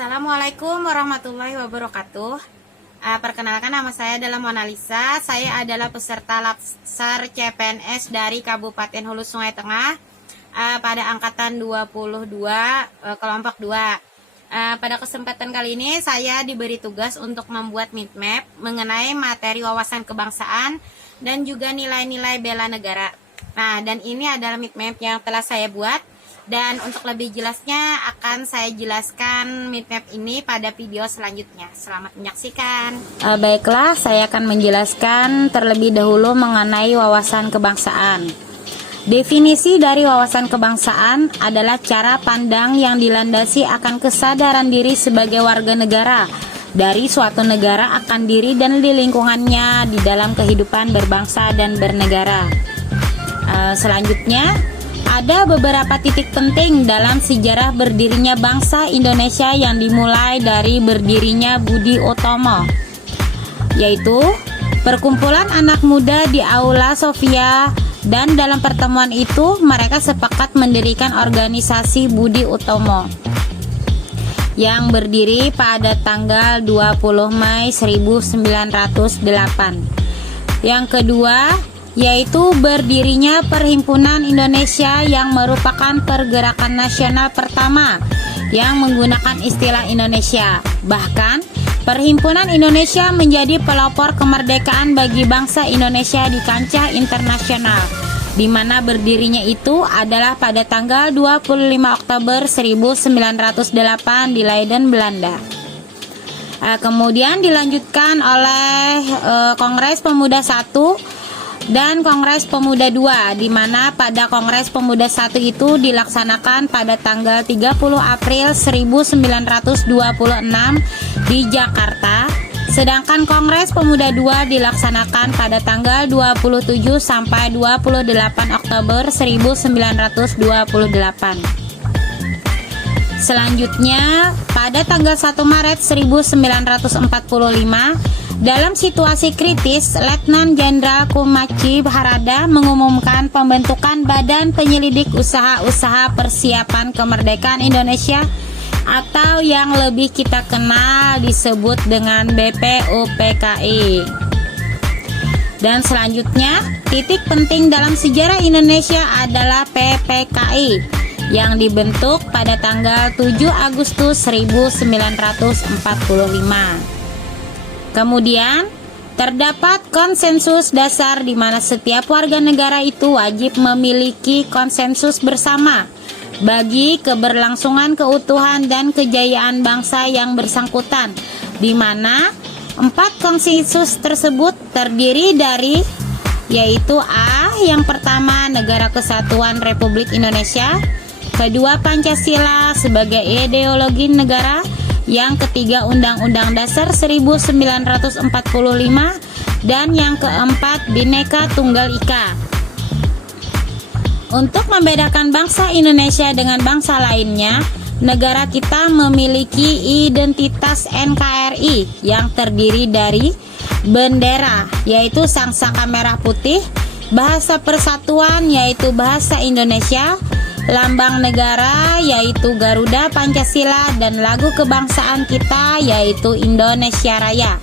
Assalamualaikum warahmatullahi wabarakatuh. Perkenalkan, nama saya adalah Mona Lisa. Saya adalah peserta Latsar CPNS dari Kabupaten Hulu Sungai Tengah pada angkatan 22 kelompok 2. Pada kesempatan kali ini saya diberi tugas untuk membuat mind map mengenai materi wawasan kebangsaan dan juga nilai-nilai bela negara. Nah, dan ini adalah mind map yang telah saya buat. Dan untuk lebih jelasnya akan saya jelaskan mind map ini pada video selanjutnya. Selamat menyaksikan. Baiklah, saya akan menjelaskan terlebih dahulu mengenai wawasan kebangsaan. Definisi dari wawasan kebangsaan adalah cara pandang yang dilandasi akan kesadaran diri sebagai warga negara dari suatu negara akan diri dan di lingkungannya di dalam kehidupan berbangsa dan bernegara. Selanjutnya, ada beberapa titik penting dalam sejarah berdirinya bangsa Indonesia yang dimulai dari berdirinya Budi Utomo, yaitu perkumpulan anak muda di Aula Sofia, dan dalam pertemuan itu mereka sepakat mendirikan organisasi Budi Utomo yang berdiri pada tanggal 20 Mei 1908. Yang kedua, yaitu berdirinya Perhimpunan Indonesia yang merupakan pergerakan nasional pertama yang menggunakan istilah Indonesia. Bahkan, Perhimpunan Indonesia menjadi pelopor kemerdekaan bagi bangsa Indonesia di kancah internasional, di mana berdirinya itu adalah pada tanggal 25 Oktober 1908 di Leiden, Belanda. Kemudian dilanjutkan oleh Kongres Pemuda I dan Kongres Pemuda II, di mana pada Kongres Pemuda I itu dilaksanakan pada tanggal 30 April 1926 di Jakarta, sedangkan Kongres Pemuda II dilaksanakan pada tanggal 27 sampai 28 Oktober 1928. Selanjutnya, pada tanggal 1 Maret 1945, dalam situasi kritis, Letnan Jenderal Kumaci Harada mengumumkan pembentukan Badan Penyelidik Usaha-Usaha Persiapan Kemerdekaan Indonesia, atau yang lebih kita kenal disebut dengan BPUPKI. Dan selanjutnya, titik penting dalam sejarah Indonesia adalah PPKI yang dibentuk pada tanggal 7 Agustus 1945. Kemudian, terdapat konsensus dasar di mana setiap warga negara itu wajib memiliki konsensus bersama bagi keberlangsungan keutuhan dan kejayaan bangsa yang bersangkutan, di mana 4 konsensus tersebut terdiri dari, yaitu A, yang pertama Negara Kesatuan Republik Indonesia, kedua Pancasila sebagai ideologi negara, yang ketiga Undang-Undang Dasar 1945, dan yang keempat Bhinneka Tunggal Ika. Untuk membedakan bangsa Indonesia dengan bangsa lainnya, negara kita memiliki identitas NKRI yang terdiri dari bendera, yaitu sangsaka merah putih, bahasa persatuan, yaitu bahasa Indonesia, lambang negara yaitu Garuda Pancasila, dan lagu kebangsaan kita yaitu Indonesia Raya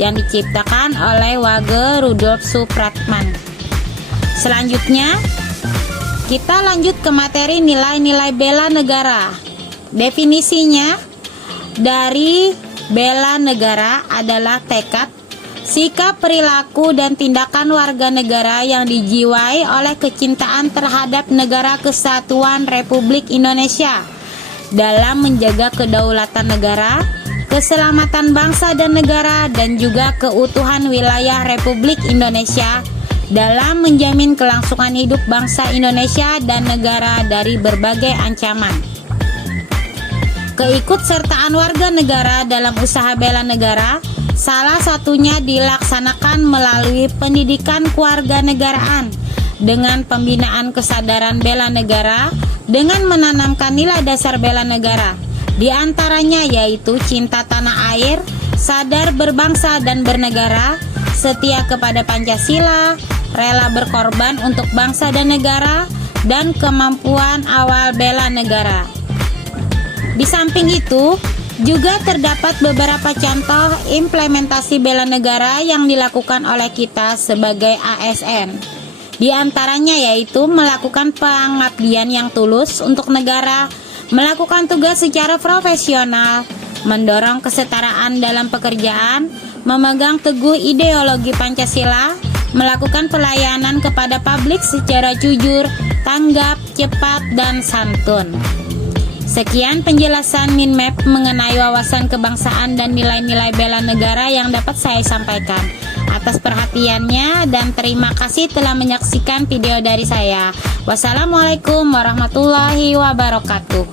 yang diciptakan oleh Wage Rudolf Supratman. Selanjutnya, kita lanjut ke materi nilai-nilai bela negara. Definisinya dari bela negara adalah tekad, sikap, perilaku, dan tindakan warga negara yang dijiwai oleh kecintaan terhadap Negara Kesatuan Republik Indonesia dalam menjaga kedaulatan negara, keselamatan bangsa dan negara, dan juga keutuhan wilayah Republik Indonesia dalam menjamin kelangsungan hidup bangsa Indonesia dan negara dari berbagai ancaman. Keikutsertaan warga negara dalam usaha bela negara salah satunya dilaksanakan melalui pendidikan kewarganegaraan dengan pembinaan kesadaran bela negara dengan menanamkan nilai dasar bela negara. Di antaranya yaitu cinta tanah air, sadar berbangsa dan bernegara, setia kepada Pancasila, rela berkorban untuk bangsa dan negara, dan kemampuan awal bela negara. Di samping itu, Juga terdapat beberapa contoh implementasi bela negara yang dilakukan oleh kita sebagai ASN. Di antaranya yaitu melakukan pengabdian yang tulus untuk negara, melakukan tugas secara profesional, mendorong kesetaraan dalam pekerjaan, memegang teguh ideologi Pancasila, melakukan pelayanan kepada publik secara jujur, tanggap, cepat, dan santun. Sekian penjelasan Minmap mengenai wawasan kebangsaan dan nilai-nilai bela negara yang dapat saya sampaikan. Atas perhatiannya dan terima kasih telah menyaksikan video dari saya. Wassalamualaikum warahmatullahi wabarakatuh.